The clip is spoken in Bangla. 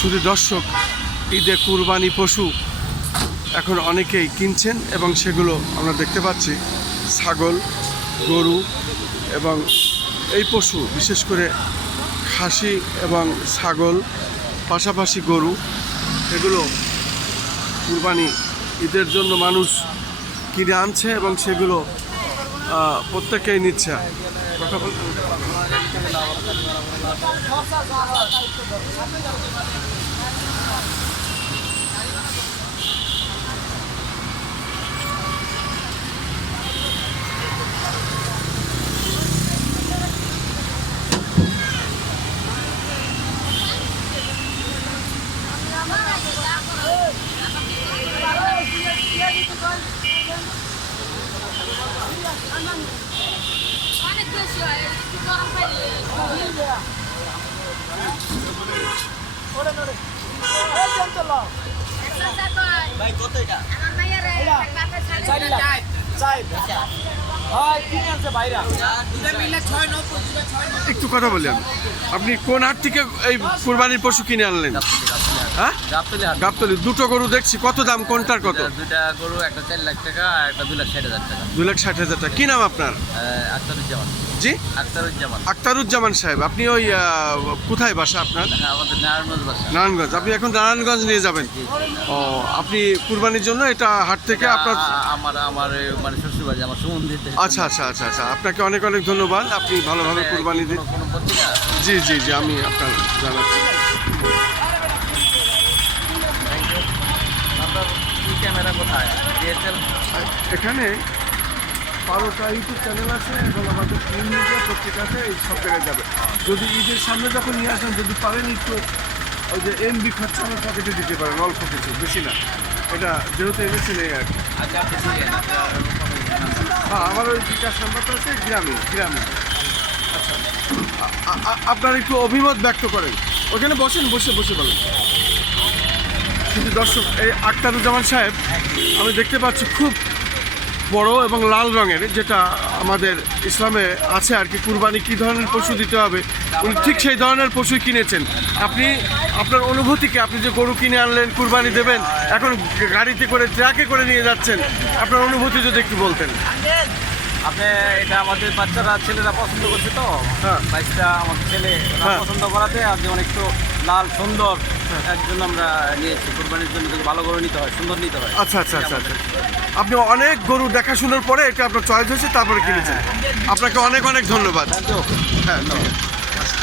শুধু দর্শক, ঈদে কুরবানি পশু এখন অনেকেই কিনছেন এবং সেগুলো আমরা দেখতে পাচ্ছি ছাগল, গরু এবং এই পশু বিশেষ করে খাসি এবং ছাগল, পাশাপাশি গরু, এগুলো কুরবানি ঈদের জন্য মানুষ কিনে আনছে এবং সেগুলো প্রত্যেকেই নিচ্ছে। কথা বলতে অনেক বেশি হয়, একটু গরম পাইলে ভাই কত এটা? আমার মায়ের একটু কথা বললেন, আপনি কোন হাট থেকে এই কুরবানির পশু কিনে আনলেন? হ্যাঁ, গাবতলী। দুটো গরু দেখছি, কত দাম কোনটার কত? দুইটা গরু, একটা 4 লাখ টাকা আর একটা 2,60,000 টাকা। 2,60,000 টাকা। কি নাম আপনার? আখতারুজ্জামান। জি, আখতারুজ্জামান। আখতারুজ্জামান সাহেব। আপনি ওই কোথায় বাসা আপনার? হ্যাঁ, আমাদের নারায়ণগঞ্জ বাসা। নারায়ণগঞ্জ। আপনি এখন নারায়ণগঞ্জ নিয়ে যাবেন? ও, আপনি কুরবানির জন্য এটা হাট থেকে আপনার? আমার মানে শ্বশুরবাড়ি, আমার সুমন্দির। আচ্ছা আচ্ছা আচ্ছা আচ্ছা, আপনাকে অনেক অনেক ধন্যবাদ। আপনি ভালোভাবে কুরবানি দিন। কোনো পত্রিকা? জি জি জি, আমি আপনার জানাচ্ছি। আপনার কি ক্যামেরা কোথায়? ডিএসএল? এখানে 12টা ইউটিউব চ্যানেল আছে এবং আমাদের প্রিন্ট মিডিয়া পত্রিকা আছে, এই সব জায়গায় যাবে। যদি ঈদের সামনে যখন নিয়ে আসেন, যদি পারেন একটু ওই যে এমবি খরচা আমার পকেটে দিতে পারেন, অল্প কিছু, বেশি না। এটা যেহেতু এনেছেন এই আর কি। আচ্ছা, আপনি ছিলেন হ্যাঁ, আমার ওই বিকাশ নাম্বারটা আছে গ্রামে। আচ্ছা, আপনার একটু অভিমত ব্যক্ত করেন, ওখানে বসেন, বসে বলেন। কিন্তু দর্শক, এই আখতারুজ্জামান সাহেব আমি দেখতে পাচ্ছি খুব বড় এবং লাল রঙের, যেটা আমাদের ইসলামে আছে আর কি, কুরবানি কী ধরনের পশু দিতে হবে উনি ঠিক সেই ধরনের পশুই কিনেছেন। আপনি আপনার অনুভূতিকে, আপনি যে গরু কিনে আনলেন, কুরবানি দেবেন, এখন গাড়িতে করে, ট্রাকে করে নিয়ে যাচ্ছেন, আপনার অনুভূতি যদি একটু বলতেন। আপনি এটা আমাদের বাচ্চারা, ছেলেরা পছন্দ করছে তো। হ্যাঁ। বাইকটা আমাদের ছেলে হ্যাঁ। পছন্দ করাতে আর যেমন একটু লাল সুন্দর, এর জন্য আমরা নিয়েছি। কুরবানির জন্য যদি ভালো গরু নিতে হয়, সুন্দর নিতে হয়। আচ্ছা আচ্ছা আচ্ছা আচ্ছা, আপনি অনেক গরু দেখাশোনার পরে এটা আপনার চয়েস হয়েছে, তারপরে কিনেছেন। আপনাকে অনেক অনেক ধন্যবাদ। হ্যাঁ, ঠিক আছে।